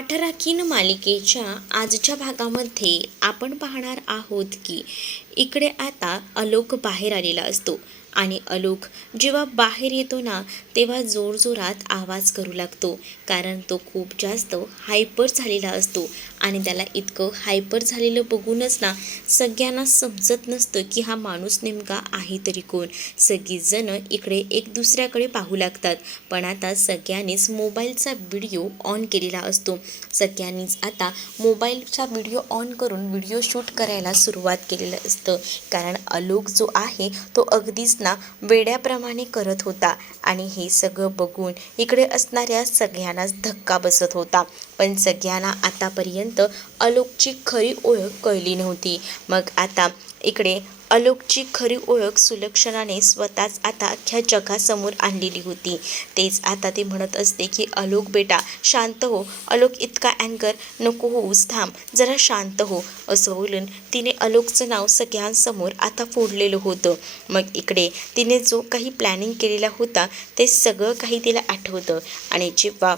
आठराखीन मालिकेच्या आजच्या भागामध्ये आपण पाहणार आहोत की इकडे आता आलोक बाहेर आलेला असतो आणि आलोक जेव्हा बाहेर येतो ना तेव्हा जोरजोरात आवाज करू लागतो, कारण तो खूप जास्त हायपर झालेला असतो. आणि त्याला इतकं हायपर झालेलं बघूनच ना सगळ्यांना समजत नसतं की हा माणूस नेमका आहे तरी कोण. सगळीजणं इकडे एक दुसऱ्याकडे पाहू लागतात. पण आता सगळ्यांनीच मोबाईलचा व्हिडिओ ऑन केलेला असतो. सगळ्यांनीच आता मोबाईलचा व्हिडिओ ऑन करून व्हिडिओ शूट करायला सुरुवात केलेलं असतं, कारण आलोक जो आहे तो अगदीच ना वेड्याप्रमाणे करत होता. आणि हे सगळं बघून इकडे असणाऱ्या सगळ्यांनाच धक्का बसत होता. पण सगळ्यांना आतापर्यंत आलोकची खरी ओळख कळली नव्हती. मग आता इकडे आलोकची खरी ओळख सुलक्षणाने स्वतःच आता अख्ख्या जगासमोर आणलेली होती. तेच आता ती म्हणत असते की आलोक बेटा शांत हो, आलोक इतका अँगर नको होऊस, थांब जरा शांत हो, असं बोलून तिने आलोकचं नाव सगळ्यांसमोर आता फोडलेलं होतं. मग इकडे तिने जो काही प्लॅनिंग केलेला होता ते सगळं काही तिला आठवतं. आणि जेव्हा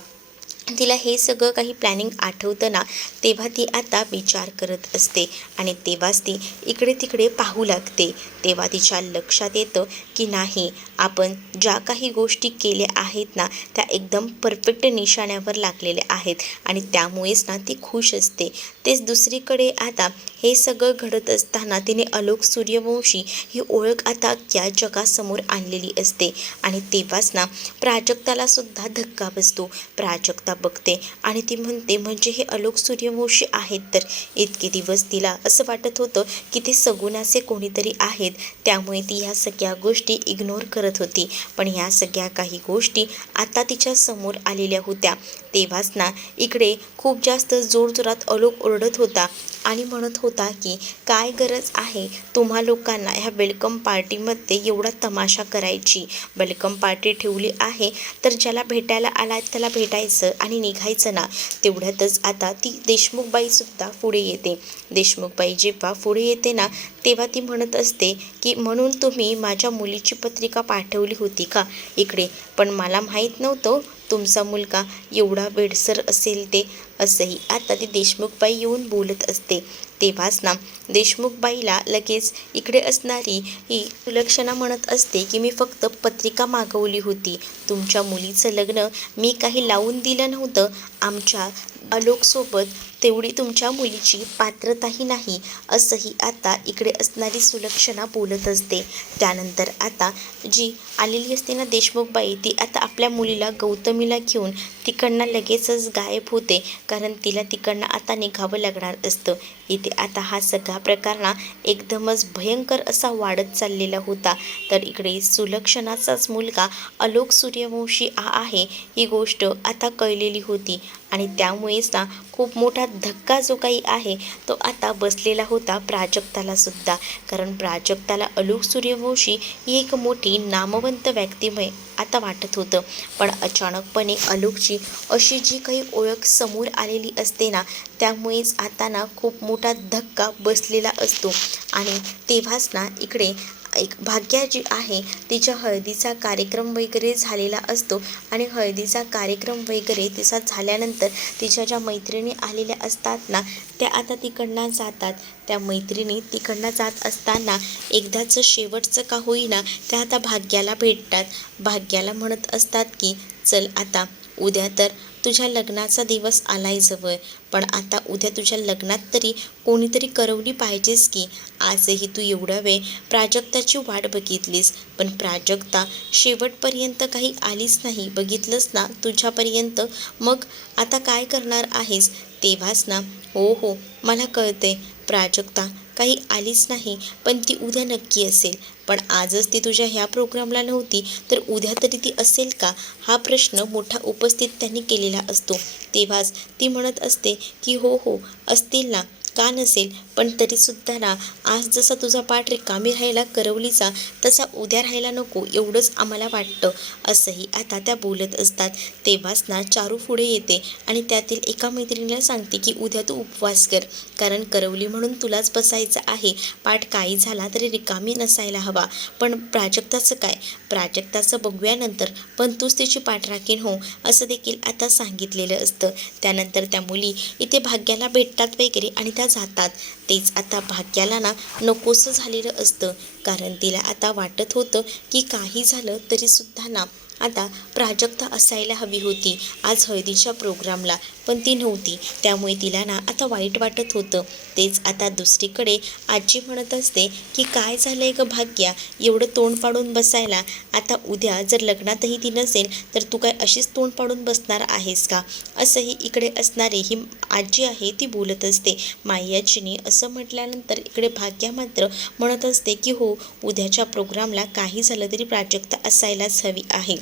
तिला हे सगळं काही प्लॅनिंग आठवतं ना तेव्हा ती आता विचार करत असते. आणि तेव्हाच ती इकडे तिकडे पाहू लागते. तेव्हा तिच्या लक्षात येतं की नाही, आपण ज्या काही गोष्टी केल्या आहेत ना त्या एकदम परफेक्ट निशाण्यावर लागलेल्या आहेत आणि त्यामुळेच ना ती खुश असते. तेच दुसरीकडे आता हे सगळं घडत असताना तिने आलोक सूर्यवंशी ही ओळख आता या जगासमोर आणलेली असते. आणि तेव्हाच ना प्राजक्ताला सुद्धा धक्का बसतो. प्राजक्ता बघते आणि ती म्हणते म्हणजे हे आलोक सूर्यवंशी आहेत तर. इतके दिवस तिला असं वाटत होतं की ते सगुणाचे कोणीतरी आहेत, त्यामुळे ती ह्या सगळ्या गोष्टी इग्नोर करत होती. पण ह्या सगळ्या काही गोष्टी आता तिच्या समोर आलेल्या होत्या. तेव्हाच ना इकडे खूप जास्त जोरजोरात आलोक ओरडत होता आणि म्हणत होता की काय गरज आहे तुम्हा लोकांना ह्या वेलकम पार्टीमध्ये एवढा तमाशा करायची. वेलकम पार्टी ठेवली आहे तर ज्याला भेटायला आला त्याला भेटायचं आणि निघायचं ना. तेवढ्यातच आता ती देशमुखबाईसुद्धा पुढे येते. देशमुखबाई जेव्हा पुढे येते ना तेव्हा ती म्हणत असते की म्हणून तुम्ही माझ्या मुलीची पत्रिका पाठवली होती का इकडे, पण मला माहीत नव्हतं तुमचा मुलगा एवढा वेडसर असेल ते. असंही आता ती देशमुखबाई येऊन बोलत असते. तेव्हाच ना देशमुखबाईला लगेच इकडे असणारी ही सुलक्षणा म्हणत असते की मी फक्त पत्रिका मागवली होती, तुमच्या मुलीचं लग्न मी काही लावून दिलं नव्हतं. आमच्या आलोकसोबत तेवढी तुमच्या मुलीची पात्रताही नाही, असंही आता इकडे असणारी सुलक्षणा बोलत असते. त्यानंतर आता जी आलेली असते ना देशमुखबाई ती आता आपल्या मुलीला गौतमीला घेऊन तिकडनं लगेचच गायब होते, कारण तिला तिकडनं आता निघावं लागणार असतं. इथे आता हा सगळा प्रकार ना एकदमच भयंकर असा वाढत चाललेला होता. तर इकडे सुलक्षणाचाच मुलगा आलोक सूर्यवंशी आहे ही गोष्ट आता कळलेली होती. आणि त्यामुळेच ना खूप मोठा धक्का जो काही आहे तो आता बसलेला होता प्राजक्ताला सुद्धा, कारण प्राजक्ताला आलोक सूर्यवंशी ही एक मोठी नामवंत व्यक्तिमय आता वाटत होतं. पण अचानकपणे आलोकची अशी जी काही ओळख समोर आलेली असते ना त्यामुळेच आता ना खूप मोठा धक्का बसलेला असतो. आणि तेव्हाच ना इकडे एक भाग्या जी आहे तिच्या हळदीचा कार्यक्रम वगैरे झालेला असतो. आणि हळदीचा कार्यक्रम वगैरे तिचा झाल्यानंतर तिच्या ज्या मैत्रिणी आलेल्या असतात ना त्या आता तिकडनं जातात. त्या मैत्रिणी तिकडनं जात असताना एकदाचं शेवटचं का होईना त्या आता भाग्याला भेटतात. भाग्याला म्हणत असतात की चल आता उद्या तर तुझ्या लग्नाचा दिवस आलाय जवळ, पण आता उद्या तुझ्या लग्नात तरी कोणीतरी करवली पाहिजेस की. आजही तू एवढा वेळ प्राजक्ताची वाट बघितलीस पण प्राजक्ता शेवटपर्यंत काही आलीच नाही, बघितलंस ना तुझ्यापर्यंत. मग आता काय करणार आहेस. तेव्हाच ना हो हो मला कळते प्राजक्ता काही आलीच नाही, पण ती उद्या नक्की असेल. पण आजच ती तुझ्या ह्या प्रोग्रामला नव्हती तर उद्या तरी ती असेल का, हा प्रश्न मोठा उपस्थित त्यांनी केलेला असतो. तेव्हाच ती म्हणत असते की हो हो असतील ना, का नसेल, पण तरीसुद्धा ना आज जसा तुझा पाठ रिकामी राहायला करवलीचा, तसा उद्या राहायला नको एवढंच आम्हाला वाटतं, असंही आता त्या बोलत असतात. तेव्हाच ना चारू पुढे येते आणि त्यातील एका मैत्रिणीला सांगते की उद्या तू उपवास कर, कारण करवली म्हणून तुलाच बसायचं आहे. पाठ काही झाला तरी रिकामी नसायला हवा. पण प्राजक्ताचं काय? प्राजक्ताचं बघूया नंतर, पण तूच तिची पाठ राखीन हो, असं देखील आता सांगितलेलं असतं. त्यानंतर त्या मुली इथे भाग्याला भेटतात वगैरे आणि त्या जातात. तेच आता भाग्याला ना नकोसं झालेलं असतं, कारण तिला आता वाटत होतं की काही झालं तरीसुद्धा ना आता प्राजक्ता असायला हवी होती आज हळदीच्या प्रोग्रामला, पण ती नव्हती. त्यामुळे तिला ना आता वाईट वाटत होतं. तेच आता दुसरीकडे आजी म्हणत असते की काय झालंय ग भाग्या, एवढं तोंड पाडून बसायला? आता उद्या जर लग्नातही ती नसेल तर तू काय अशीच तोंड पाडून बसणार आहेस का? असंही इकडे असणारी ही आजी आहे ती बोलत असते. मायाजीने असं म्हटल्यानंतर इकडे भाग्या मात्र म्हणत असते की हो, उद्याच्या प्रोग्रामला काही झालं तरी प्राजक्ता असायलाच हवी आहे.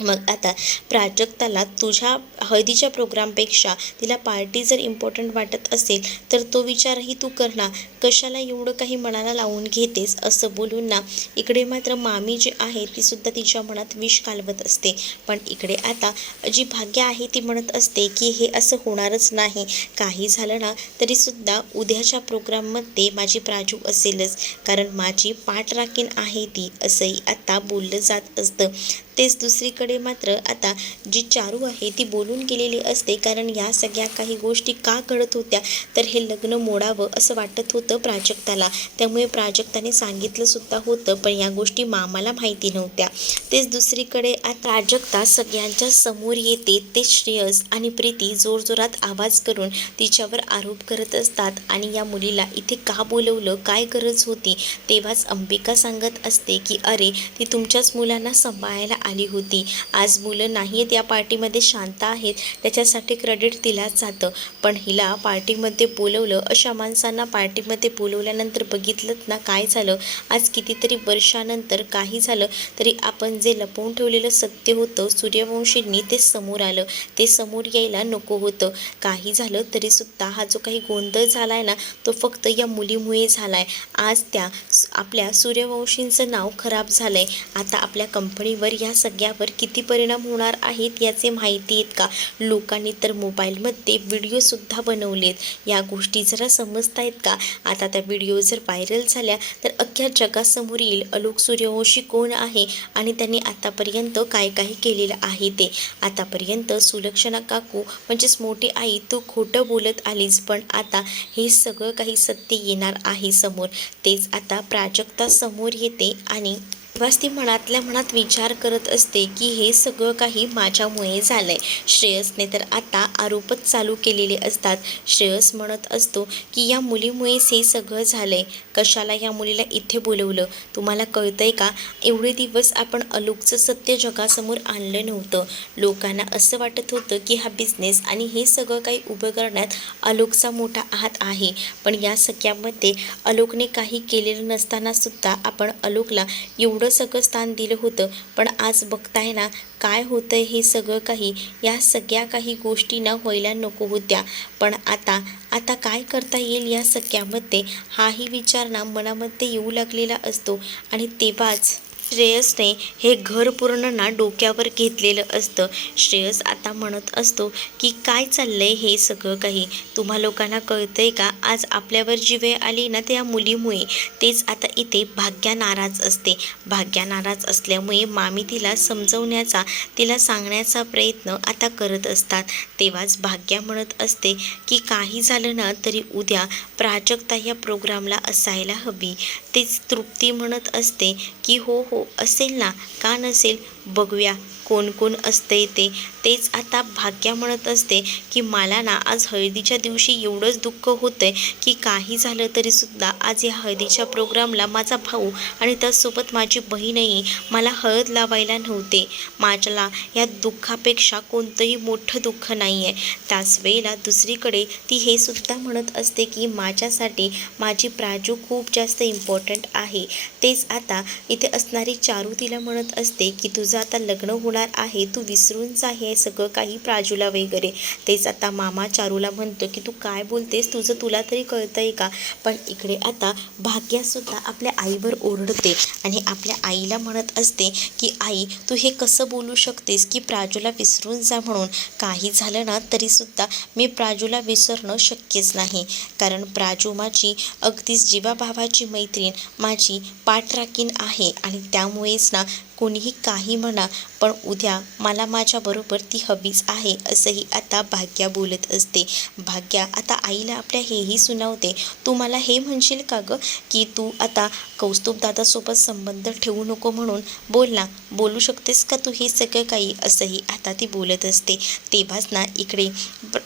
मग आता प्राजक्ताला तुझ्या हळदीच्या प्रोग्रामपेक्षा तिला पार्टी जर इम्पॉर्टंट वाटत असेल तर तो विचारही तू कर ना, कशाला एवढं काही मनाला लावून घेतेस, असं बोलून ना इकडे मात्र मामी जी आहे ती सुद्धा तिच्या मनात विष कालवत असते. पण इकडे आता जी भाग्य आहे ती म्हणत असते की हे असं होणारच नाही. काही झालं ना तरीसुद्धा उद्याच्या प्रोग्राममध्ये माझी प्राजू असेलच, कारण माझी पाठ राखीन आहे ती, असंही आता बोललं जात असतं. तेच दुसरीकडे मात्र आता जी चारू आहे ती बोलून गेलेली असते, कारण या सगळ्या काही गोष्टी का घडत होत्या तर हे लग्न मोडावं असं वाटत होतं प्राजक्ताला. त्यामुळे प्राजक्ताने सांगितलं सुद्धा होतं, पण या गोष्टी मामाला माहिती नव्हत्या. तेच दुसरीकडे आता प्राजक्ता सगळ्यांच्या समोर येते. ते श्रेयस आणि प्रीती जोरजोरात आवाज करून तिच्यावर आरोप करत असतात आणि या मुलीला इथे का बोलवलं, काय गरज होती? तेव्हाच अंबिका सांगत असते की अरे ती तुमच्याच मुलांना सांभाळायला आली होती. आज मुलं नाही आहेत या पार्टीमध्ये, शांत आहेत, त्याच्यासाठी क्रेडिट तिलाच जातं. पण हिला पार्टीमध्ये बोलवलं, अशा माणसांना पार्टीमध्ये बोलवल्यानंतर बघितलं ना काय झालं. आज कितीतरी वर्षानंतर काही झालं तरी आपण जे लपवून ठेवलेलं सत्य होतं सूर्यवंशींनी ते समोर आलं. ते समोर यायला नको होतं. काही झालं तरीसुद्धा हा जो काही गोंधळ झाला आहे ना तो फक्त या मुलीमुळे झाला आहे. आज त्या आपल्या सूर्यवंशींचं नाव खराब झालं आहे. आता आपल्या कंपनीवर या सगळ्यावर किती परिणाम होणार आहेत याचे माहिती आहेत का? लोकांनी तर मोबाईलमध्ये व्हिडिओसुद्धा बनवलेत. या गोष्टी जरा समजत आहेत का? आता त्या व्हिडिओ जर व्हायरल झाल्या तर अख्ख्या जगासमोर येईल आलोक सूर्यवंशी कोण आहे आणि त्यांनी आतापर्यंत काय काय केलेलं आहे ते. आतापर्यंत सुलक्षणा काकू म्हणजेच मोठी आई तू खोटं बोलत आलीस, पण आता हे सगळं काही सत्य येणार आहे समोर. तेच आता प्राजक्ता समोर येते आणि तेव्हाच ती मनातल्या मनात विचार करत असते की हे सगळं काही माझ्यामुळे झालंय. श्रेयसने तर आता आरोपच चालू केलेले असतात. श्रेयस म्हणत असतो की या मुलीमुळेच हे सगळं झालंय, कशाला या मुलीला इथे बोलवलं, तुम्हाला कळतंय का? एवढे दिवस आपण आलोकचं सत्य जगासमोर आणलं नव्हतं. लोकांना असं वाटत होतं की हा बिझनेस आणि हे सगळं काही उभं करण्यात आलोकचा मोठा हात आहे, पण या सगळ्यामध्ये आलोकने काही केलेलं नसताना सुद्धा आपण आलोकला एवढं सगळं स्थान दिलं होतं. पण आज बघताय ना काय होतंय हे सगळं काही. या सगळ्या काही गोष्टी ना व्हायला नको होत्या, पण आता काय करता येईल या सगळ्यामध्ये, हाही विचार ना मनामध्ये येऊ लागलेला असतो. आणि तेव्हाच श्रेयसने हे घर पूर्ण ना डोक्यावर घेतलेलं असतं. श्रेयस आता म्हणत असतो की काय चाललंय हे सगळं काही, तुम्हा लोकांना कळतंय का? आज आपल्यावर जी वेळ आली ना त्या मुलीमुळे. तेच आता इथे भाग्या नाराज असते. भाग्या नाराज असल्यामुळे मामी तिला समजवण्याचा, तिला सांगण्याचा प्रयत्न आता करत असतात. तेव्हाच भाग्या म्हणत असते की काही झालं ना तरी उद्या प्राजक्ता या प्रोग्रामला असायला हवी. तेच तृप्ती म्हणत असते की हो असेल ना, का नसेल, बघूया कोण कोण असतंय ते. तेच आता भाग्या म्हणत असते की मला ना आज हळदीच्या दिवशी एवढंच दुःख होतंय की काही झालं तरीसुद्धा आज या हळदीच्या प्रोग्रामला माझा भाऊ आणि त्यासोबत माझी बहीणही मला हळद लावायला नव्हते. माझ्याला या दुःखापेक्षा कोणतंही मोठं दुःख नाही आहे. त्याच वेळेला दुसरीकडे ती हे सुद्धा म्हणत असते की माझ्यासाठी माझी प्राजू खूप जास्त इम्पॉर्टंट आहे. तेच आता इथे असणारी चारू तिला म्हणत असते की तुझं आता लग्न होणार होणार आहे, तू विसरून जा हे सगळं काही प्राजूला वगैरे. तेच आता मामा चारूला म्हणतो की तू काय बोलतेस, तुझं तुला तरी कळतंय का. पण इकडे आता भाग्यासुद्धा आपल्या आईवर ओरडते आणि आपल्या आईला म्हणत असते की आई तू हे कसं बोलू शकतेस की प्राजूला विसरून जा म्हणून. काही झालं ना तरीसुद्धा मी प्राजूला विसरणं शक्यच नाही, कारण प्राजू माझी अगदीच जीवाभावाची मैत्रीण, माझी पाठराखीण आहे आणि त्यामुळेच ना कोणीही काही म्हणा, पण उद्या मला माझ्याबरोबर ती हवीच आहे, असंही आता भाग्या बोलत असते. भाग्या आता आईला आपल्या हेही सुनावते, तू मला हे म्हणशील का गं की तू आता कौस्तुभ दादासोबत संबंध ठेवू नको म्हणून. बोल ना, बोलू शकतेस का तू हे सगळं काही, असंही आता ती बोलत असते. तेव्हाच ना इकडे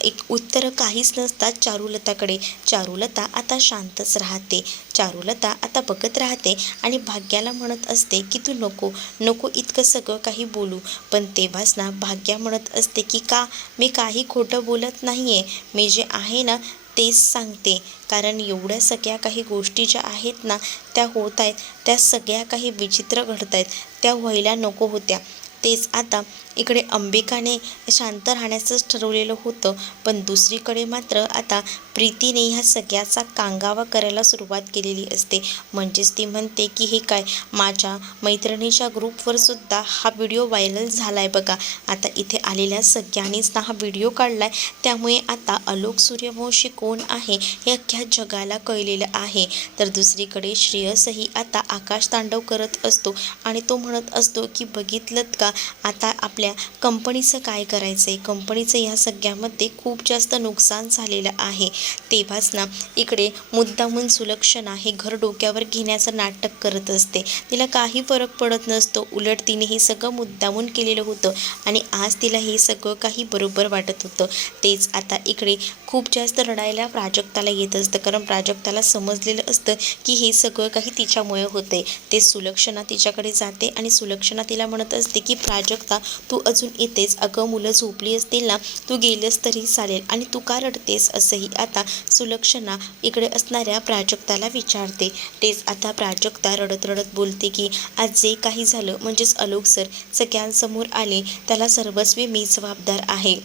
एक उत्तरं काहीच नसतात चारुलताकडे. चारुलता आता शांतच राहते. चारुलता आता बघत राहते आणि भाग्याला म्हणत असते की तू नको नको इतकं सगळं काही बोलू. पण तेव्हाच ना भाग्या म्हणत असते की का, मी काही खोटं बोलत नाही आहे, मी जे आहे ना तेच सांगते. कारण एवढ्या सगळ्या काही गोष्टी ज्या आहेत ना त्या होत आहेत, त्या सगळ्या काही विचित्र घडत आहेत, त्या व्हायला नको होत्या. तेच आता इकडे अंबिकाने शांत राहण्याचंच ठरवलेलं होतं, पण दुसरीकडे मात्र आता प्रीतीने ह्या सगळ्याचा कांगावा करायला सुरुवात केलेली असते. म्हणजेच ती म्हणते की हे काय, माझ्या मैत्रिणीच्या ग्रुपवर सुद्धा हा व्हिडिओ व्हायरल झाला आहे बघा. आता इथे आलेल्या सगळ्यांनीच ना हा व्हिडिओ काढला आहे, त्यामुळे आता आलोक सूर्यवंशी कोण आहे हे अख्ख्या जगाला कळलेलं आहे. तर दुसरीकडे श्रेयसही आता आकाशतांडव करत असतो आणि तो म्हणत असतो की बघितलंत का, आता आपल्या कंपनीचं काय करायचं आहे, कंपनीचं ह्या सगळ्यामध्ये खूप जास्त नुकसान झालेलं आहे. तेव्हाच ना इकडे मुद्दामून सुलक्षणा हे घर डोक्यावर घेण्याचं नाटक करत असते. तिला काही फरक पडत नसतो, उलट तिने हे सगळं मुद्दामून केलेलं होतं आणि आज तिला हे सगळं काही बरोबर वाटत होतं. तेच आता इकडे खूप जास्त रडायला प्राजक्ताला येत असतं, कारण प्राजक्ताला समजलेलं असतं की हे सगळं काही तिच्यामुळे होते. ते सुलक्षणा तिच्याकडे जाते आणि सुलक्षणा तिला म्हणत असते की प्राजक्ता तू अजून येतेस, अगं मुलं झोपली असतील ना, तू गेलंस तरी चालेल आणि तू का रडतेस, असंही आता सुलक्षणा इकडे असणाऱ्या प्राजक्ताला विचारते. तेच आता प्राजक्ता रडत रडत बोलते की आज जे काही झालं, म्हणजेच आलोक सर सगळ्यांसमोर आले, त्याला सर्वस्वी मी जबाबदार आहे.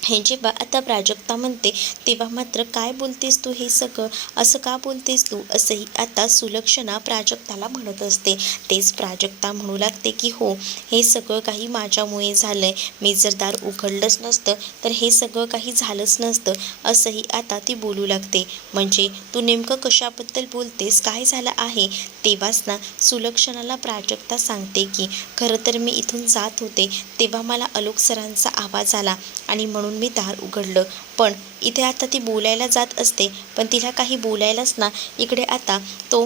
हे जेव्हा आता प्राजक्ता म्हणते तेव्हा मात्र काय बोलतेस तू हे सगळं, असं का बोलतेस तू, असंही आता सुलक्षणा प्राजक्ताला म्हणत असते. तेच प्राजक्ता म्हणू लागते की हो, हे सगळं काही माझ्यामुळे झालं आहे, मी जर दार उघडलंच नसतं तर हे सगळं काही झालंच नसतं, असंही आता ती बोलू लागते. म्हणजे तू नेमकं कशाबद्दल बोलतेस, काय झालं आहे. तेव्हाच ना सुलक्षणाला प्राजक्ता सांगते की खरं तर मी इथून जात होते तेव्हा मला आलोक सरांचा आवाज आला आणि म्हणून मी दार उघडलं. पण इथे आता ती बोलायला जात असते, पण तिला काही बोलायलाच ना इकडे आता तो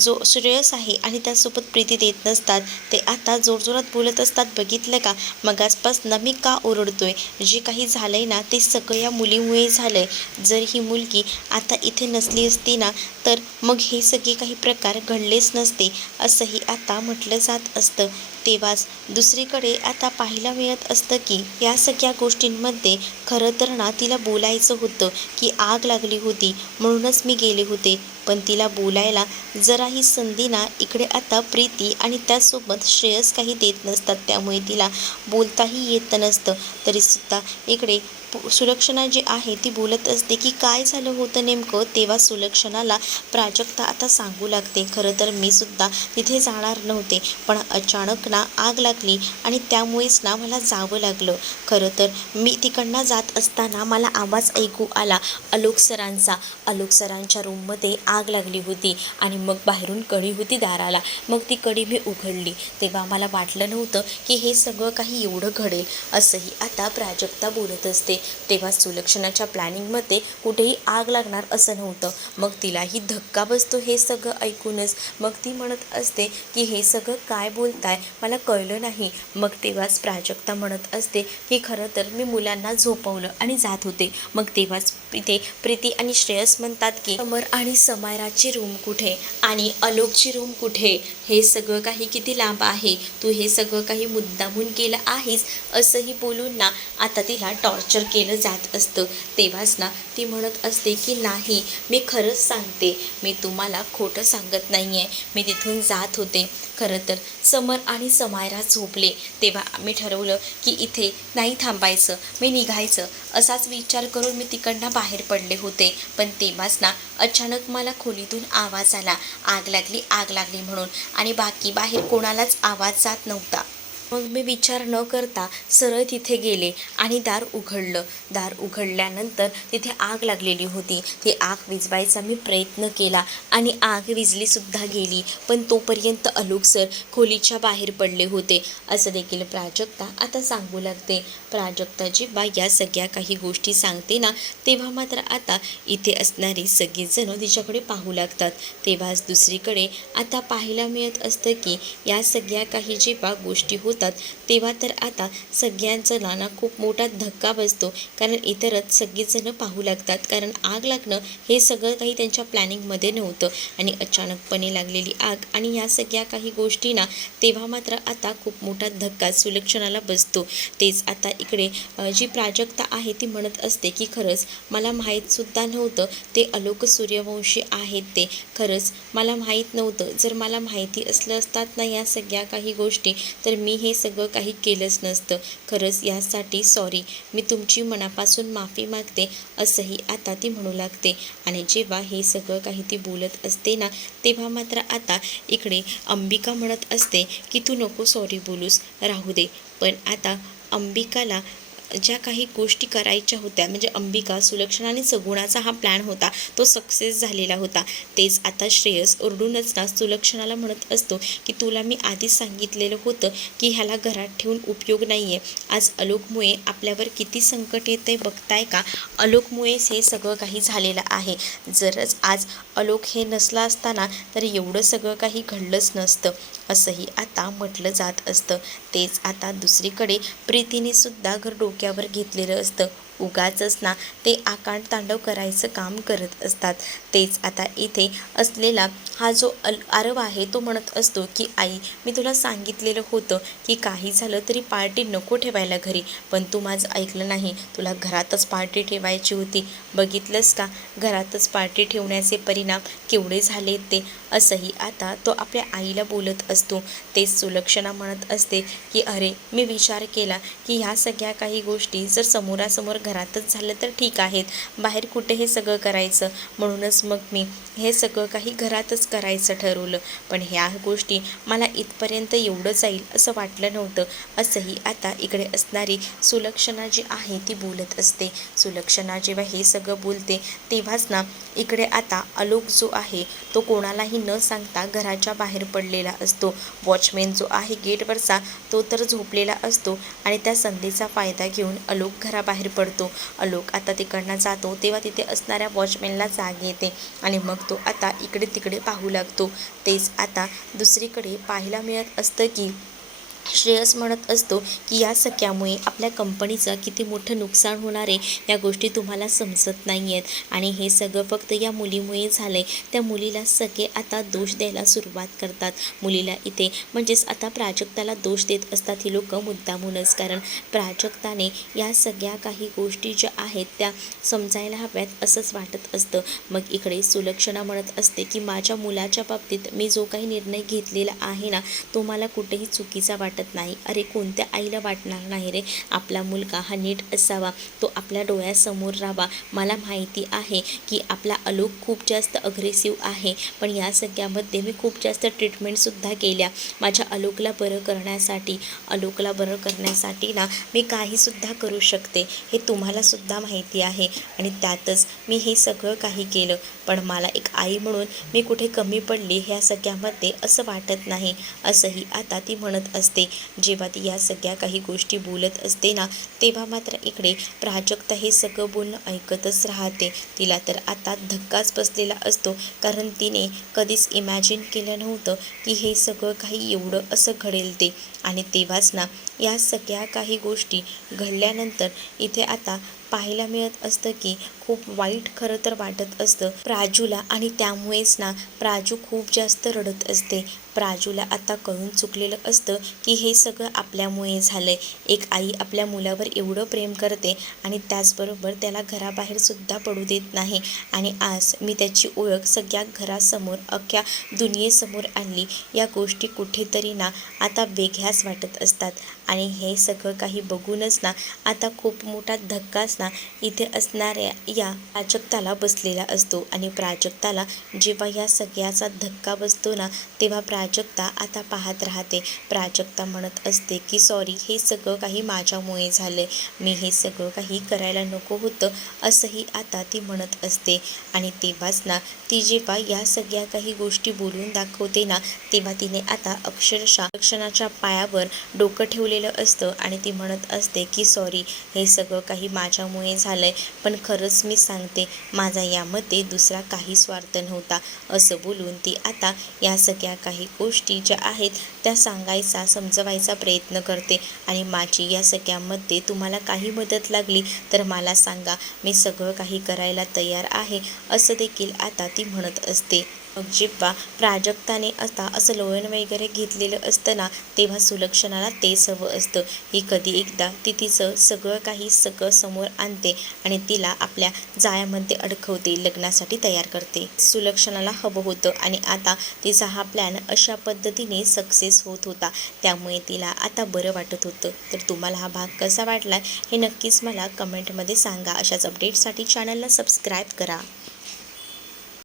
जो श्रेयस आहे आणि त्यासोबत प्रीती देत नसतात. ते आता जोरजोरात बोलत असतात, बघितलं का मगासपासून मी का ओरडतोय, जे काही झालंय ना ते सगळं या मुलीमुळे झालंय. जर ही मुलगी आता इथे नसली असती ना तर मग हे सगळे काही प्रकार घडलेच नसते, असंही आता म्हटलं जात असतं. तेव्हाच दुसरीकडे आता पाहायला मिळत असतं की या सगळ्या गोष्टींमध्ये खरं तर ना तिला बोलायचं होतं की आग लागली होती म्हणूनच मी गेले होते, पण तिला बोलायला जराही संधी ना इकडे आता प्रीती आणि त्यासोबत श्रेयस काही देत नसतात, त्यामुळे तिला बोलताही येत नसतं. तरीसुद्धा इकडे सुलक्षणा जी आहे ती बोलत असते की काय झालं होतं नेमकं. तेव्हा सुलक्षणाला प्राजक्ता आता सांगू लागते, खरं तर मी सुद्धा तिथे जाणार नव्हते, पण अचानक ना आग लागली आणि त्यामुळेच ना मला जावं लागलं. खरं तर मी तिकडनं जात असताना मला आवाज ऐकू आला आलोक सरांचा. आलोक सरांच्या रूममध्ये आग लागली होती आणि मग बाहेरून कडी होती दाराला, मग ती कडी मी उघडली. तेव्हा मला वाटलं नव्हतं की हे सगळं काही एवढं घडेल, असंही आता प्राजक्ता बोलत असते. तेव्हा सुलक्षणाच्या प्लॅनिंगमध्ये कुठेही आग लागणार असं नव्हतं. मग तिलाही धक्का बसतो हे सगळं ऐकूनच. मग ती म्हणत असते की हे सगळं काय बोलताय, मला कळलं नाही. मग तेव्हाच प्राजक्ता म्हणत असते की खरं तर मी मुलांना झोपवलं आणि जात होते. मग तेव्हाच इथे प्रीती आणि श्रेयस म्हणतात की समर आणि समायराची रूम कुठे आणि आलोकची रूम कुठे, हे सगळं काही किती लांब आहे, तू हे सगळं काही मुद्दामून केलं आहेस, असंही बोलून ना आता तिला टॉर्चर केलं जात असतं तेव्हाच ना ती म्हणत असते की नाही, मी खरंच सांगते, मी तुम्हाला खोटं सांगत नाही आहे. मी तिथून जात होते. खरं तर समर आणि समायरा झोपले तेव्हा मी ठरवलं की इथे नाही थांबायचं, मी निघायचं. असाच विचार करून मी तिकडनं बाहेर पडले होते. पण तेव्हाच ना अचानक मला खोलीतून आवाज आला, आग लागली, आग लागली म्हणून. आणि बाकी बाहेर कोणालाच आवाज जात नव्हता. मग मी विचार न करता सरळ तिथे गेले आणि दार उघडलं. दार उघडल्यानंतर तिथे आग लागलेली होती. ती आग विझवायचा मी प्रयत्न केला आणि आग विझलीसुद्धा गेली. पण तोपर्यंत आलोक सर खोलीच्या बाहेर पडले होते. असं देखील प्राजक्ता आता सांगू लागते. प्राजक्ता जेव्हा या सगळ्या काही गोष्टी सांगते ना तेव्हा मात्र आता इथे असणारी सगळीजणं तिच्याकडे पाहू लागतात. तेव्हाच दुसरीकडे आता पाहायला मिळत असतं की या सगळ्या काही जेव्हा गोष्टी होतात तेव्हा तर आता सगळ्यांचा ना खूप मोठा धक्का बसतो. कारण इतरच सगळीजणं पाहू लागतात. कारण आग लागणं हे सगळं काही त्यांच्या प्लॅनिंगमध्ये नव्हतं आणि अचानकपणे लागलेली आग आणि या सगळ्या काही गोष्टी ना तेव्हा मात्र आता खूप मोठा धक्का सुलक्षणाला बसतो. तेच आता इकडे जी प्राजक्ता आहे ती म्हणत असते की खरंच मला माहीतसुद्धा नव्हतं ते आलोक सूर्यवंशी आहेत ते. खरंच मला माहीत नव्हतं. जर मला माहिती असलं असतात ना या सगळ्या काही गोष्टी तर मी हे सगळं काही केलंच नसतं. खरंच यासाठी सॉरी, मी तुमची मनापासून माफी मागते, असंही आता ती म्हणू लागते. आणि जेव्हा हे सगळं काही ती बोलत असते ना तेव्हा मात्र आता इकडे अंबिका म्हणत असते की तू नको सॉरी बोलूस, राहू दे. पण आता अंबिकाला ज्या काही गोष्टी करायच्या होत्या म्हणजे अंबिका, सुलक्षणा आणि सगुणाचा हा प्लॅन होता तो सक्सेस झालेला होता. तेच आता श्रेयस ओरडूनच ना सुलक्षणाला म्हणत असतो की तुला मी आधीच सांगितलेलं होतं की ह्याला घरात ठेवून उपयोग नाही आहे. आज आलोकमुळे आपल्यावर किती संकट येतं आहे बघताय का? आलोकमुळेच हे सगळं काही झालेलं आहे. जरच आज आलोक हे नसला असताना तर एवढं सगळं काही घडलंच नसतं, असंही आता म्हटलं जात असतं. तेच आता दुसरीकडे प्रीतीने सुद्धा घर डोक्यावर घेतलेलं असतं. उगाचच ना ते आकांड तांडव करायचं काम करत असतात. तेच आता इथे असलेला हा जो आरव आहे तो म्हणत असतो की आई, मी तुला सांगितलेलं होतं की काही झालं तरी पार्टी नको ठेवायला घरी, पण तू माझं ऐकलं नाही. तुला घरातच पार्टी ठेवायची होती. बघितलंस का घरातच पार्टी ठेवण्याचे परिणाम केवढे झाले ते. असंही आता तो आपल्या आईला बोलत असतो. तेच सुलक्षणा म्हणत असते की अरे, मी विचार केला की ह्या सगळ्या काही गोष्टी जर समोरासमोर घरातच झालं तर ठीक आहेत, बाहेर कुठे हे सगळं करायचं. म्हणूनच मग मी हे सगळं काही घरातच करायचं ठरवलं. पण ह्या गोष्टी मला इथपर्यंत एवढं जाईल असं वाटलं नव्हतं. असंही आता इकडे असणारी सुलक्षणा जी आहे ती बोलत असते. सुलक्षणा जेव्हा हे सगळं बोलते तेव्हाच ना इकडे आता आलोक जो आहे तो कोणालाही न सांगता घराच्या बाहेर पडलेला असतो. वॉचमॅन जो आहे गेटवरचा तो तर झोपलेला असतो आणि त्या संधीचा फायदा घेऊन आलोक घराबाहेर पडतो. आलोक आता तिकडनं जातो तेव्हा तिथे असणाऱ्या वॉचमॅनला जाग येते आणि मग तो आता इकडे तिकडे पाहू लागतो. तेच आता दुसरीकडे पाहायला मिळत असतं की श्रेयस म्हणत असतो की या सगळ्यामुळे आपल्या कंपनीचं किती मोठं नुकसान होणार आहे या गोष्टी तुम्हाला समजत नाही आहेत आणि हे सगळं फक्त या मुलीमुळे झालं आहे. त्या मुलीला सगळे आता दोष द्यायला सुरुवात करतात. मुलीला इथे म्हणजेच आता प्राजक्ताला दोष देत असतात ही लोक मुद्दामूनच. कारण प्राजक्ताने या सगळ्या काही गोष्टी ज्या आहेत त्या समजायला हव्यात असंच वाटत असतं. मग इकडे सुलक्षणा म्हणत असते की माझ्या मुलाच्या बाबतीत मी जो काही निर्णय घेतलेला आहे ना तो मला कुठेही चुकीचा वाटत नाही. अरे, कोणत्या आईला वाटणार नाही रे, आपला मुलगा हा नीट असावा, तो आपल्या डोळ्यासमोर राहावा. मला माहिती आहे की आपला आलोक खूप जास्त अग्रेसिव्ह आहे, पण या सगळ्यामध्ये मी खूप जास्त ट्रीटमेंटसुद्धा केल्या माझ्या आलोकला बरं करण्यासाठी. आलोकला बरं करण्यासाठी ना मी काहीसुद्धा करू शकते हे तुम्हालासुद्धा माहिती आहे आणि त्यातच मी हे सगळं काही केलं. पण मला एक आई म्हणून मी कुठे कमी पडली ह्या सगळ्यामध्ये असं वाटत नाही, असंही आता ती म्हणत असते. जेव्हा ती या सगळ्या काही गोष्टी बोलत असते ना तेव्हा मात्र इकडे प्राजक्ता हे सगळं बोलणं ऐकतच राहते. तिला तर आता धक्काच बसलेला असतो कारण तिने कधीच इमॅजिन केलं नव्हतं की हे सगळं काही एवढं असं घडेल ते. आणि तेव्हाच ना या सगळ्या काही गोष्टी घडल्यानंतर इथे आता पाहायला मिळत असतं की खूप वाईट खरं तर वाटत असतं प्राजूला आणि त्यामुळेच ना प्राजू खूप जास्त रडत असते. प्राजूला आता कळून चुकलेलं असतं की हे सगळं आपल्यामुळे झालंय. एक आई आपल्या मुलावर एवढं प्रेम करते आणि त्याचबरोबर त्याला घराबाहेर सुद्धा पडू देत नाही आणि आज मी त्याची ओळख सगळ्या घरासमोर अख्ख्या दुनियेसमोर आणली. या गोष्टी कुठेतरी ना आता वेगळ्याच वाटत असतात आणि हे सगळं काही बघूनच ना आता खूप मोठा धक्काच ना इथे असणाऱ्या या प्राजक्ताला बसलेला असतो आणि प्राजक्ताला जेव्हा या सगळ्याचा धक्का बसतो ना तेव्हा प्राजक्ता आता पाहत राहते. प्राजक्ता म्हणत असते की सॉरी, हे सगळं काही माझ्यामुळे झालंय, मी हे सगळं काही करायला नको होतं असंही आता ती म्हणत असते. आणि तेव्हाच ना ती जेव्हा या सगळ्या काही गोष्टी बोलून दाखवते ना तेव्हा तिने आता अक्षरशः लक्षणाच्या पायावर डोकं ठेवलेलं असतं आणि ती म्हणत असते की सॉरी, हे सगळं काही माझ्यामुळे झालंय, पण खरंच मी सांगते माझा यामध्ये दुसरा काही स्वार्थ नव्हता असं बोलून ती आता या सगळ्या काही गोष्टी ज्या आहेत त्या सांगायचा समजवायचा प्रयत्न करते. आणि माझी या सगळ्यामध्ये तुम्हाला काही मदत लागली तर मला सांगा, मी सगळं काही करायला तयार आहे असं देखील आता ती म्हणत असते. मग जेव्हा प्राजक्ताने आता असं लोळण वगैरे घेतलेलं असतं ना तेव्हा सुलक्षणाला तेच हवं असतं की कधी एकदा ती तिचं सगळं काही सगळं समोर आणते आणि तिला आपल्या जाळ्यामध्ये अडकवते, लग्नासाठी तयार करते. सुलक्षणाला हवं होतं आणि आता तिचा हा प्लॅन अशा पद्धतीने सक्सेस होत होता, त्यामुळे तिला आता बरं वाटत होतं. तर तुम्हाला हा भाग कसा वाटला हे नक्कीच मला कमेंटमध्ये सांगा. अशाच अपडेट्ससाठी चॅनलला सबस्क्राईब करा.